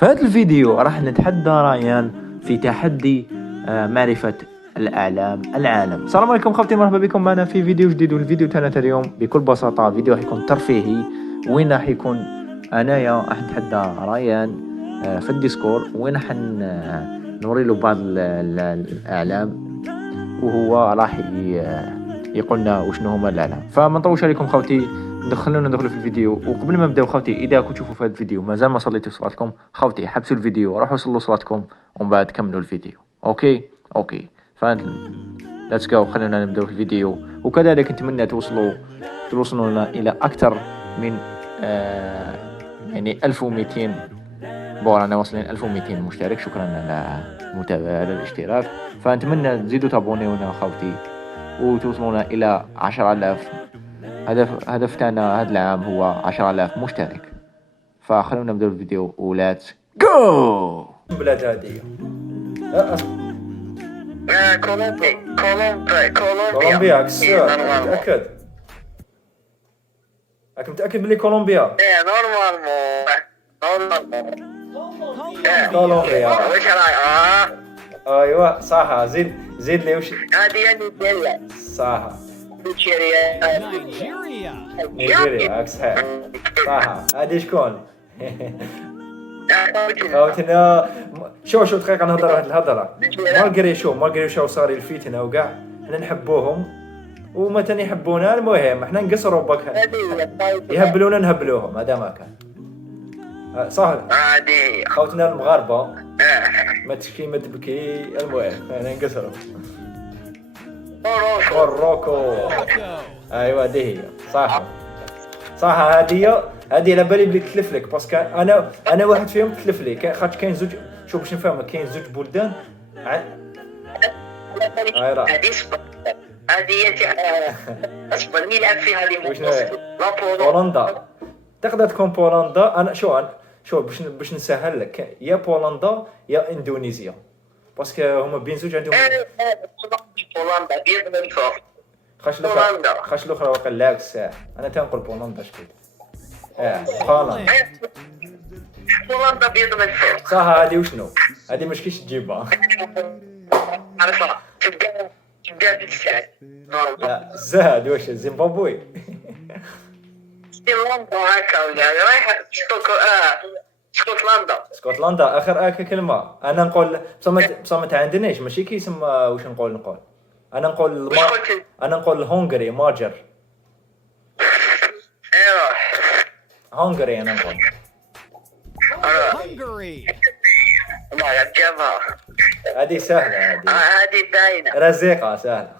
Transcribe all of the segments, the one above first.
في هذا الفيديو راح نتحدى ريان في تحدي معرفة الأعلام العالم. السلام عليكم خوتي، مرحبا بكم معنا في فيديو جديد. والفيديو تاعنا اليوم بكل بساطة فيديو حيكون ترفيهي، وين راح يكون انايا راح نتحدى ريان في الديسكورد، وين راح نوري له بعض الأعلام وهو راح يقول لنا وشنو هما الأعلام. فما نطولش عليكم خوتي، خلونا ندخلوا في الفيديو. وقبل ما نبداو خوتي، اذا كنتوا تشوفوا في هذا الفيديو مازال ما صليتوا صلاتكم خوتي، حبسوا الفيديو روحوا صلوا صلاتكم ومن بعد كملوا الفيديو. اوكي ف ليتس جو، خلونا نبداو في الفيديو. وكذلك نتمنى توصلوا لنا الى اكثر من يعني 1200 رانا واصلين 1200 مشترك. شكرا على المتابعه على الاشتراك. فنتمنى تزيدوا تابونيونا خوتي وتوصلونا الى 10000. هدف تاعنا هذا العام هو 10000 مشترك. فخلونا نبداو الفيديو ولاتس جو. بلاد هادية كولومبيا. متأكد؟ راك متأكد بلي كولومبيا؟ كولومبيا. واش رايك؟ ايوا صح. زيد لي وش هذه نيجيريا. صح. نيجيريا صحيح. صح. هادي شكون؟ خوتنا شو دقيقة نهضر واحد الهضرة. مالغري شو صار الفتنة وكاع حنا نحبوهم وما تاني يحبونا. المهم حنا نقصروا بك، يهبلونا نهبلوهم. هذا ما كان صح. خوتنا المغاربة ما تشكي ما تبكي. المهم حنا نقصروا. موروكو. ايوا هذه هي صح. هذه على بالي بلي تلف لك، باسكو انا واحد فيهم تلف لي. خاطر كاين زوج، شوف باش نفهمك، كاين زوج بلدان هذه اصبر مين لعب فيها بولندا. تقدر تكون بولندا. انا شو باش نسهل لك، يا بولندا يا اندونيسيا، باسكو هما بين زوج عندهم. بولندا بيض من فوق. خاش الاخرى وقال لا الساعه. انا تنقول بولندا شكون. بولندا بيض من فوق. صح. هذه وشنو؟ هذه مش كيش تجيبها. عرفها تبدا بالسعد. لا زاد واش زيمبابوي. هكا ولا رايحه اسكتلندا. اخر كلمه. انا نقول بصمة عندناش ماشي كيسم. واش نقول انا نقول الهنغري ماجر. هنغري انا نقول. لا جابها. هذه سهله. هذه باينه رزيقه سهله.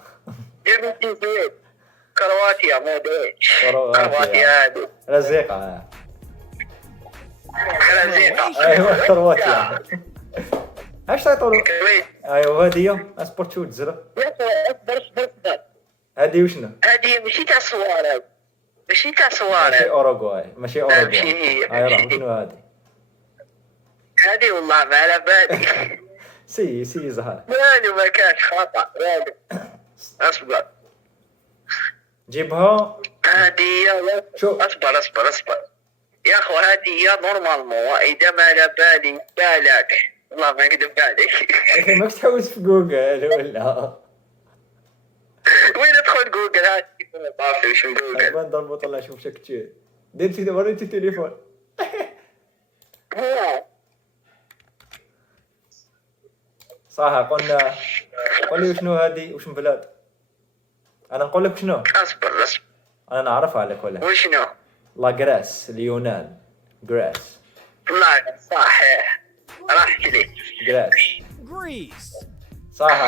كرواتيا موديش. كرواتيا هذه رزيقه. ايوه كرواتيا. اش تعطوا؟ ايوه هذه اسبورت شوت زرق. هذه وشنو؟ هذه ماشي تاع صواريخ. ماشي اوروغواي. هاي راح شنو هذه والله ما على بالي. سي زهر. ما كانش خطأ. اصبر جيبها. هذه شو اصبر يا اخو. هذه نورمالمون اذا ما على بالك والله ما نكذب عليك. ماكش تحوس في جوجل ولا وين ادخل جوجل؟ هذه ما بعرف وش جوجل. ما نضربو طلع شوف شكل درتي وريتي التليفون. صح. قلنا قول لي وشنو هذه وش من بلاد. انا نقول لك شنو. اصبر انا نعرفها على كلها. وشنو؟ لا غراس. اليونان غراس. لا صحيح راح لي غريس. صح.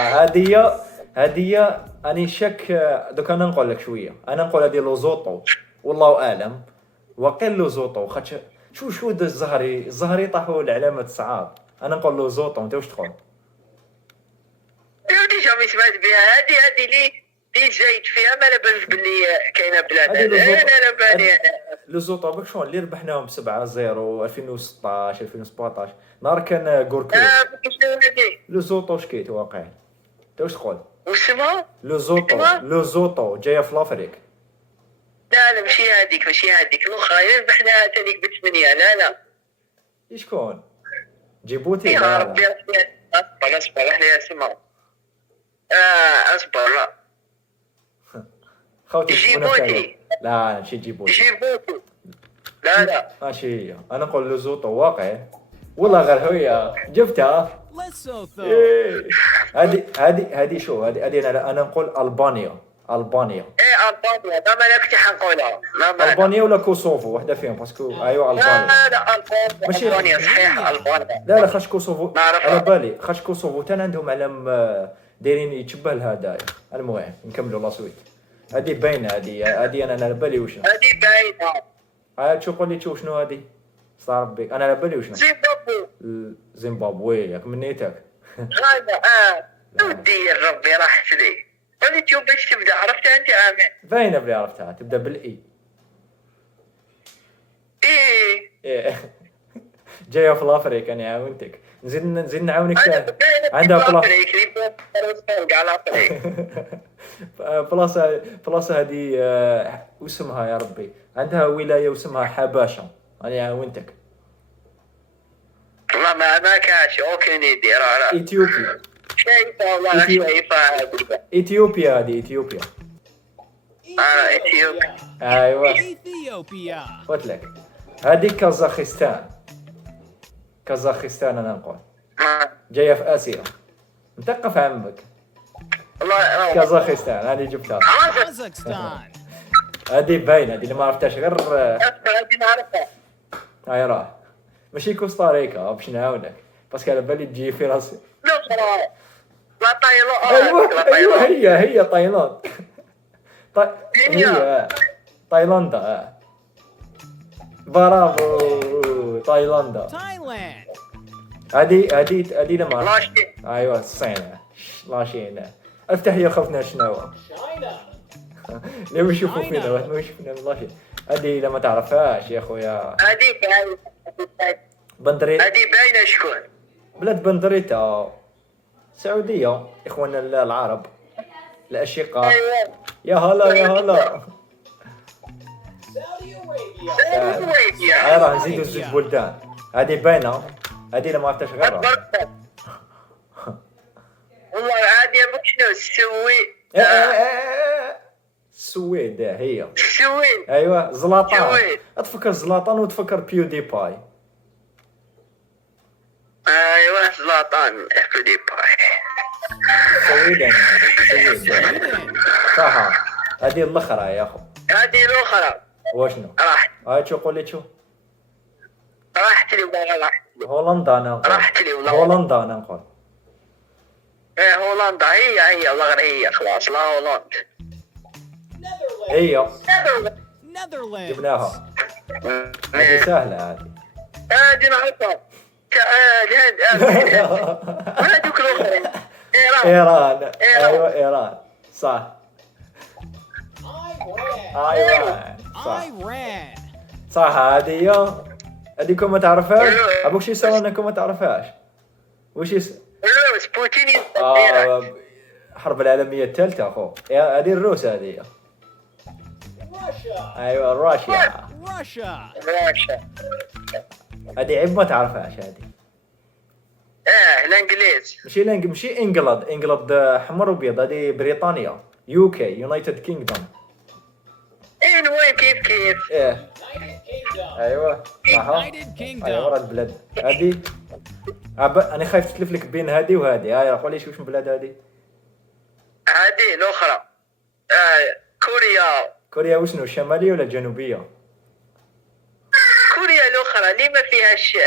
هذه اني شك. دوك انا نقول لك شويه. انا نقول هذه لوزوطو والله اعلم. وقيل لوزوطو خاطر شو الزهري طاحوا العلامه صعاب. انا نقول لوزوطو. انت واش تقول؟ ما سمعت بها. هذه لي جايت فيها ما لاباس بلي كاينه بلاد. انا بالي لوزوطو بك شلون اللي ربحناهم 7-0 2016 2017 نهار كان غوركو. لوزوطو شكيت واقع. انت واش تقول؟ واش اسمها؟ لوزوطو جايه في لافريك. لا ماشي هذيك الاخرى ربحناها ثاني ب8. لا شكون؟ جيبوتي يا لا ربي لا. اصبر احنا اسمه اصبر لا خوتي تسمونه في جيبوتي. تايلاند. لا ماشي جيبوتي. جيبوتي. لا ماشي هي، انا نقول لزوطو واقع. والله غير هي جبتها. لسوثو. إيه. هذه شو هذه انا نقول البانيا. البانيا ايه البانيا ما ملكتي حنقولها ما ملك. البانيا ولا كوسوفو واحده فيهم باسكو ايوا البانيا. لا البانيا ماشي- البانيا صحيح البانيا. لا خاش كوسوفو نعرفها. على بالي خاش كوسوفو تان عندهم علم دايرين يتشبه لهدايا. المهم نكملوا لا سويت. هذه باينه هذه انا على بالي وشنو. هذه باينه. عاد شو قول لي تشوف شنو هذه صار ربي انا على بالي وشنو. زيمبابوي. زيمبابوي ياك منيتك. هذا ودي ربي راحت لي. قولي شوف باش تبدا عرفت انت امين. باينه بلي عرفتها تبدا بالاي. ايه إيه. جايه في الافريك انا عاونتك نزيد نعاونك ثاني. عندها بلاصه هذه واسمها يا ربي عندها ولايه واسمها حبشه انا عاونتك. والله ما كاش اوكي ندير لا اثيوبيا. شايفه والله شايفه هذه. اثيوبيا هذه اثيوبيا. اثيوبيا. ايوه إثيوبيا. قلت لك هذه كازاخستان. كازاخستان انا نقول جايه في اسيا. مثقف عمك. والله كازاخستان هذه جبتها. كازاخستان. هذه باينه هذه اللي ما عرفتهاش غير هذه نعرفها. هاي راه ماشي كوستاريكا باش نعاونك باسكو على بالي تجي في راسي. لا خلاص لا تايلاند. ايوه هي تايلاند. هي تايلاندا. برافو تايلاندا. تايلاند. هذه لما لاشي. ايوه الصين لاشين. افتح يا خوفنا شنو ليه يشوفوا فينا ما يشوفونا من لاشين. هذه لما تعرفهاش يا خويا. هذه باينه. بندريت هذه باينه شكون. بلاد بندريتا سعودية إخواننا العرب الأشقاء. ايوه يا هلا يا هلا. هاي راح نزيدوا زوج بلدان. هذه باينة هذه لما عرفتش غيرها. والله عادي ابوك شنو السويد. السويد هي. السويد. ايوه زلاطان. السويد. تفكر زلاطان وتفكر بيودي باي. ايوه زلاطان بيودي باي. السويد صح. هذه الاخرى يا اخو. هذه الاخرى وشنو؟ راحت. هاي شو قول لي شو؟ راحت لي والله راحت لي. هولندا انا نقول. راحت لي والله. هولندا انا نقول. ايه هولندا هي والله غير هي خلاص لا هولندا. هي نذرلاند. جبناها. هذه سهلة هذه. هذه نعرفها. هذوك الاخرى. إيران. أيوة إيران صح. أيوة صح ايران. صح. هذه كون ما تعرفهاش أبوك شي يسوي أنكم ما تعرفهاش. وش الروس بوتين الحرب العالمية الثالثة أخو. هذه الروس هذه. أيوة روسيا. روسيا. روسيا. هذه عيب ما تعرفهاش هذه. الانجليز. ماشي انجلند حمر وبيض. هذه بريطانيا. UK يونايتد كينغدوم. وين كيف ايه ايوه صح. United Kingdom. ايوه ورا البلاد هذه. انا خايف تتلف لك بين هذه وهذه. هاي قول لي شوف من بلاد هذه. هذه الاخرى كوريا. كوريا وشنو الشمالية ولا الجنوبية؟ كوريا الاخرى اللي ما فيهاش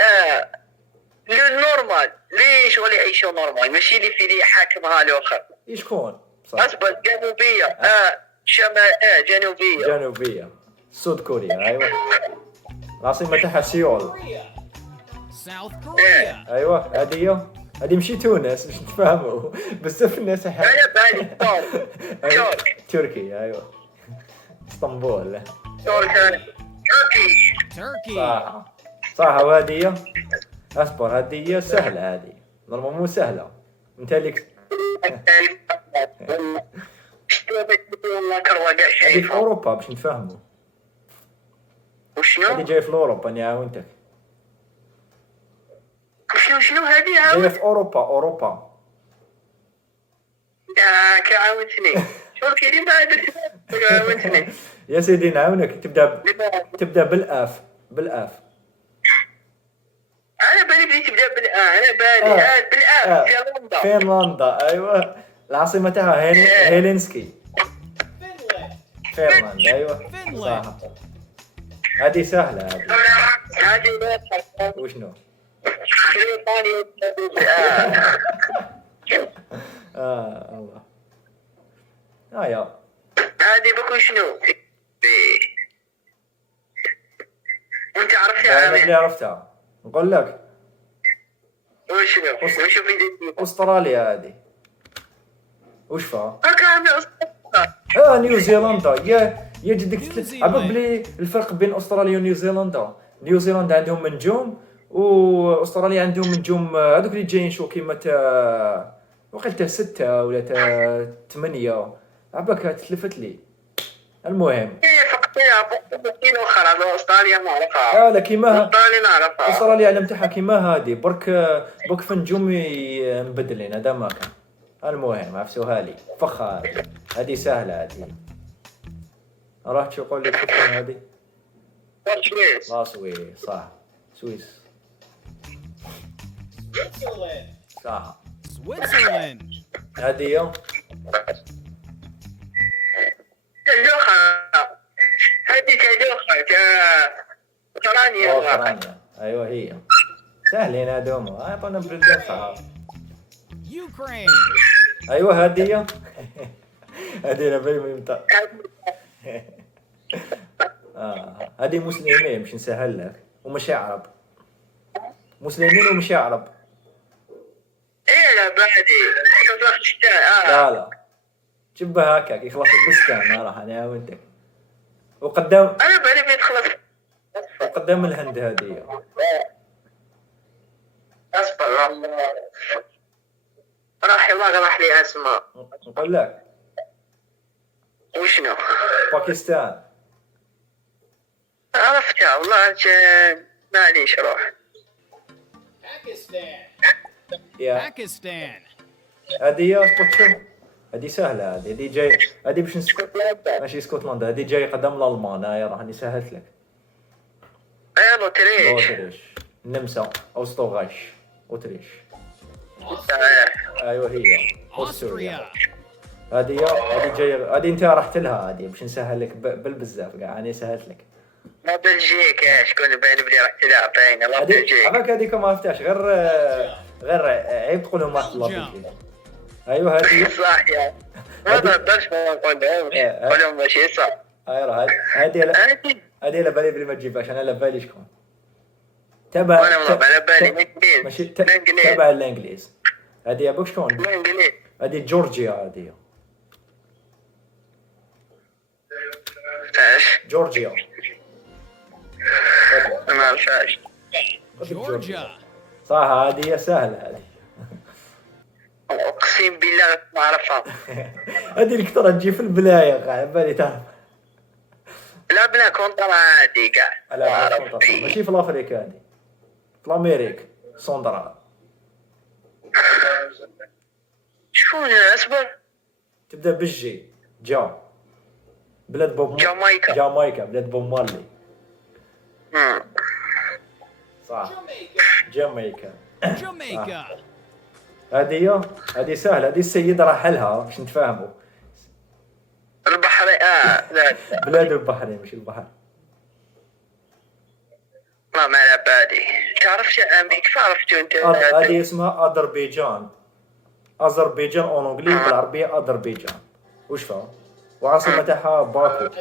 النورمال ليش شغل يعيشوا نورمال ماشي اللي في اللي حاكمها الاخر. شكون؟ صح. اصبر جنوبيه شمال جنوبيه. جنوبية سود كوريا. ايوه العاصمة تاعها سيول. ساوث كوريا. ايوه هذه مشي تونس باش نتفاهموا بزاف الناس انا بالي ترك. تركي ايوه اسطنبول. تركي. تركي. صح وهذه اصبر هذه سهلة. هذه نورمال مو سهلة انت لك. هذه في اوروبا باش نتفاهموا. وشنو؟ هذه جاي في اوروبا انا وانتك. وشنو وشنو هذه جايه عاود؟ في اوروبا. عاونتني. شو الكلمة هذا؟ عاونتني. يا سيدي نعاونك. تبدا بالاف. انا بالي تبدا انا بالي بالآب. فنلندا. فنلندا ايوه. العاصمه تاعها هيلينسكي. فنلندا ايوه صح. هذه سهله هذه. هذه وشنو؟ بريطانيا. الله. يا هذه بكو شنو؟ وانت عرفتها انا عامل؟ اللي عرفتها نقول لك. وشنو في دي؟ استراليا هذه. وش فيها؟ هكا عامل أصلاً. نيوزيلندا. يا جدك نيوزيلاند. عباك بلي الفرق بين استراليا ونيوزيلندا. نيوزيلندا عندهم نجوم واستراليا عندهم نجوم هذوك اللي جايين شو كيما تا وقيل تا 6 ولا تا 8. عباك تلفت لي. المهم فقطيها اخرى على استراليا ما عرفها. لا كيما استراليا نعرفها. استراليا علم تاعها كيما هادي برك في نجوم مبدلين. هذا ما كان. المهم عفسوها لي فخا. هذه سهله هذه. راح شو قول لي شكون هذه؟ سويس. لا سويس صح. سويس Switzerland. صح. Switzerland. هذه هي. اللوخة. هذه كلوخة اوكرانيا. اوكرانيا ايوه هي. سهلين هذوما. اعطونا بلدان صعب. Ukraine. ايوه هذه هي. هذه انا بالي ممتاز. هذه مسلمين باش نسهل لك ومش عرب. مسلمين ومش عرب. ايه لا بعدي كازاخستان. لا جبها هكاك يخلص البستان. ما راح انا وانتك. وقدام انا بالي بيتخلص. الهند هذه. اصبر الله. راح لي اسماء. نقول لك وشنو؟ باكستان. عرفتها والله. معليش روح. Pakistan. يا Pakistan. هذه يا سبوتشو. هذه سهله. هذه جاي. هذه باش ماشي اسكتلندا. هذه جاي قدام الالمان. يا راح اني سهلت لك. لوتريش. اوتريش. النمسا. اوستوغاش. اوتريش. ايوه هي. أستوريا. Austria. هذه جاي. هذه انت رحت لها. هذه باش نسهل لك بالبزاف كاع. انا سهلت لك. ما بلجيكا. شكون باين بلي رحت لها باين. لا هذه بلجيكا. عفاك. هذيك ما عرفتهاش. غير عيب تقولهم ما الله بلجيكا. ايوه هذه. صح يا. ما نقدرش ما نقولهمش. نقولهم ماشي صح. ايوه هذه هذه لا بالي بلي ما تجيبهاش. انا لا بالي شكون. تبع وانا والله على بالي الانجليز. ماشي الانجليز. تبع الانجليز. هذه ابوك شكون؟ الانجليز. هذه جورجيا. هذه ايش؟ جورجيا. ما نعرفهاش. Georgia. صح. هذه هي سهله هذه. اقسم بالله ما اعرفها. هذه اللي ترى تجي في البلايه قاعد بالي تعرف. لا بلا كونترا عادي كاع. لا ماشي في الافريقيا. هذه في الامريك. سوندرا. شكون اصبر؟ تبدا بالجي. بلاد بوب. جامايكا. بلاد بوب مارلي. صح. جامايكا. Jamaica. هذه سهله. هذه السيد راح لها باش نتفاهموا. البحرين. لا بلاد البحرين مش البحر. ما على بالي. تعرف يا امي كيف عرفتوا انت؟ هذه اسمها اذربيجان. اذربيجان اون انجلي. بالعربيه اذربيجان. وش فيها؟ وعاصمة تاعها باكو.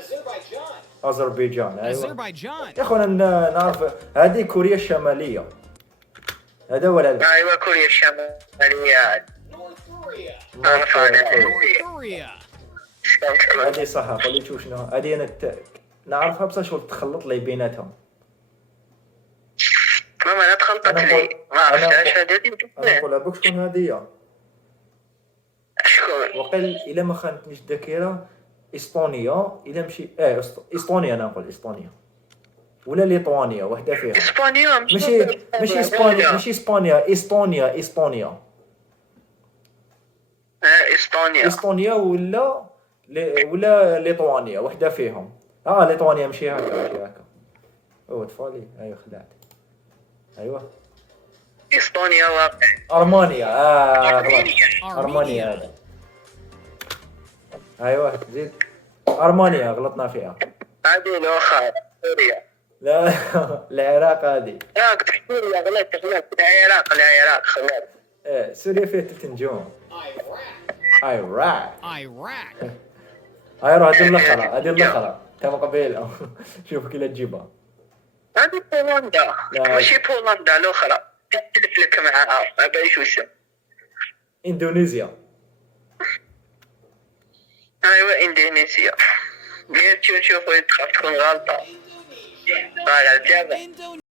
اذربيجان ايوه. Azerbaijan. يا اخوانا نعرف. هذه كوريا الشماليه. هذا ولا ايوه كوريا الشماليه. North Korea. اعرف انا. North Korea. هذه صح. قولي شوف شنو. هذه انا نعرفها بصح شغل تخلط لي بيناتهم. ماما لا تخلطت لي. ما عرفتهاش هذه. انا نقول لك شكون هذه. شكون؟ وقيل الا ما خانتنيش الذاكره. اسطونيا. الا مشي اسطونيا. انا نقول اسطونيا. ولا ليطوانيا وحده فيهم. اسبانيا ماشي اسبانيا، ماشي اسبانيا، استونيا. استونيا. استونيا ولا ليطوانيا وحده فيهم. ليطوانيا ماشي هكا. طفالي. ايوا خدعت. ايوا استونيا واقع. ارمانيا. غلط. ارمانيا Armenia. هذا. ايوا زيد. ارمانيا غلطنا فيها. هذه الاخرى سوريا. لا العراق هذه. سوريا غلطت. العراق خلاص. سوريا فيها 3 نجوم. العراق. Iraq. روح هذه الاخرى تم قبيل. شوف كي لا تجيبها. هذه بولندا. لا. ماشي بولندا الاخرى. تلف لك معها ما بايش وش. اندونيسيا. ايوا اندونيسيا. مين تشوفوا تخاف تكون غلطة. قال الجبل. Indonesia.